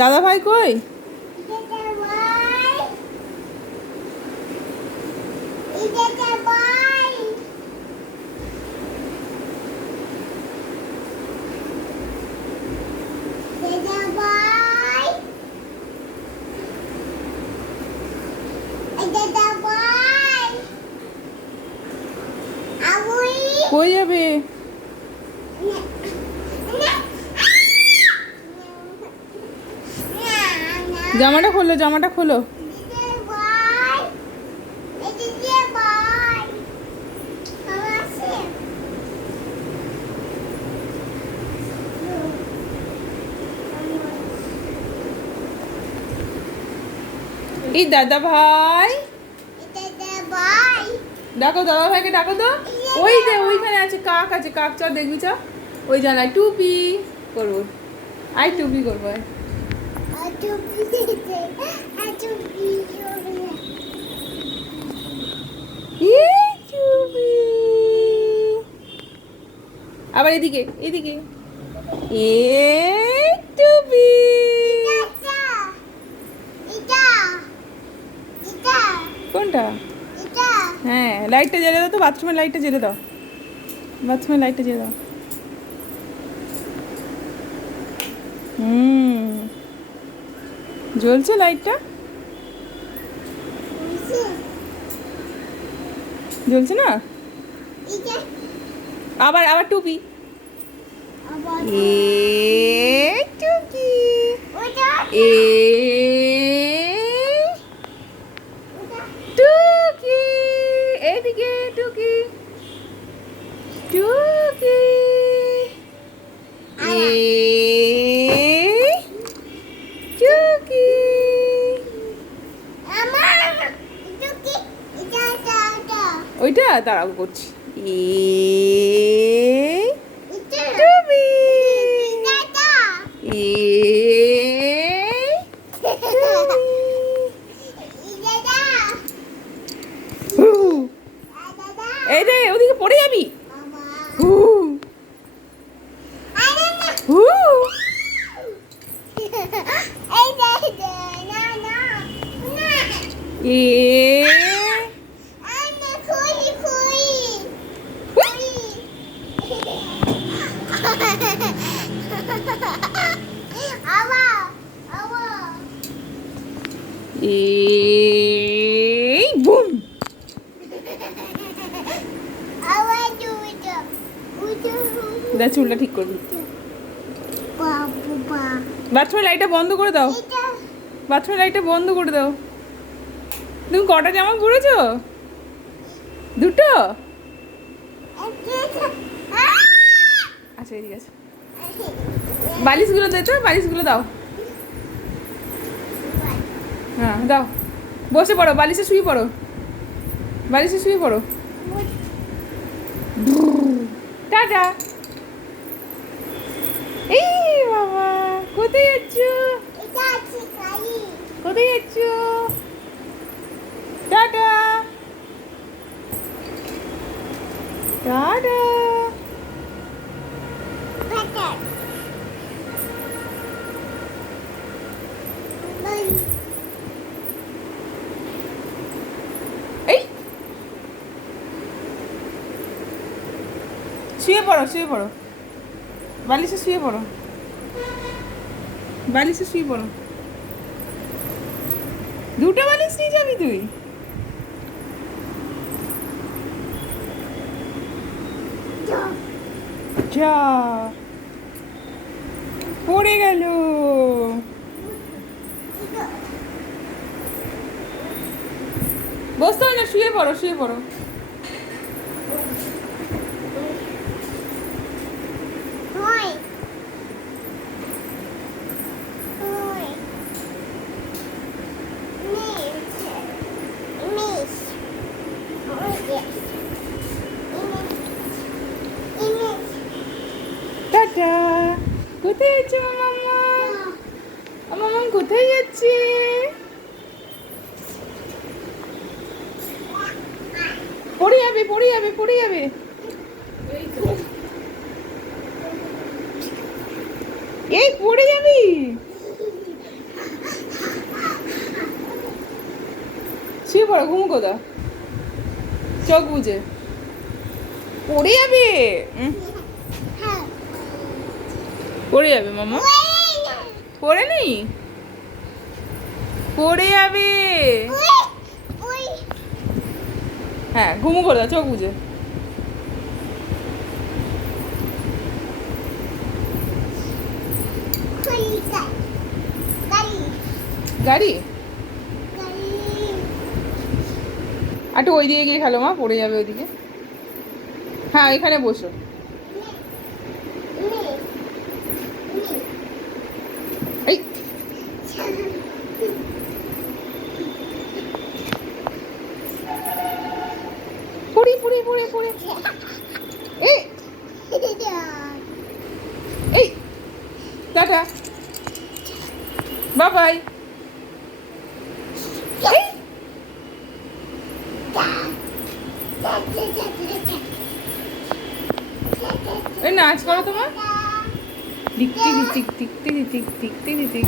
দাদা ভাই কই? কই যাবে? জামাটা খোলো, জামাটা খোলো। এই দাদা ভাই, ডাকো দাদা ভাইকে, ডাকো তো। ওই যে ওইখানে আছে, কাক আছে, কাক। চ দেখবি, চ। ওই জানায় টুপি করবো। আই টুপি করবো। আবার এদিকে, এদিকে। এ টুপি। কোনটা? হ্যাঁ, লাইটটা জ্বেলে দাও তো, বাথরুমের লাইটটা জ্বেলে দাও। বাথরুমের লাইটটা জ্বেলে দাও। জ্বলছে লাইটটা? জ্বলছে না? আবার আবার টুপি। টুপি। টুকি। এদিকে টুকি। টুকি। টুকি। ওইটা দাঁড়াও করছি। টুপি। এই রে, ওদিকে পড়ে যাবি। বুম। চুলটা ঠিক করবি। বাথরুমের লাইটটা বন্ধ করে দাও। বাথরুমের লাইটটা বন্ধ করে দাও। তুমি কটা জামা পরেছো? দুটো? আচ্ছা, ঠিক আছে। বালিশগুলো দে তো, বালিশগুলো দাও। হ্যাঁ, দাও। বসে পড়ো, বালিশে শুয়ে পড়ো। বালিশে শুয়ে পড়ো। টাটা। এই বাবা, কোথায় যাচ্ছ? কোথায় যাচ্ছ? টাটা। টাটা। এই শুয়ে পড়ো, শুয়ে পড়ো। বালিশে শুয়ে পড়ো। বালিশে শুয়ে পড়ো। দুটো বালিশ নিয়ে যাবি তুই? যা, পড়ে গেল। বসতে হয় না, শুয়ে পড়ো, শুয়ে পড়ো। টাটা। কোথায় যাচ্ছে মাম্মা? মাম্মা কোথায় যাচ্ছে? পড়ে যাবে, পড়ে যাবে, পড়ে যাবে। এই পড়ে যাবি। ঘুমিয়ে পড়ো, ঘুমুকো দাও, চোখ বুঝে। পড়ে যাবে, পড়ে যাবে মামা, পড়ে নেই, পড়ে যাবে। হ্যাঁ ঘুমু করে দাও চোখ বুঝে। গাড়ি একটু ওই দিকে গিয়ে খেলো মা, পড়ে যাবে ওইদিকে। হ্যাঁ এখানে বসো। এই পড়ি পড়ি পড়ে পড়ে, এই এই টাটা, বাই বাই। এই নাচ করো তোমার, দিকতে দিক দিকতে দিক দিকতে দিক।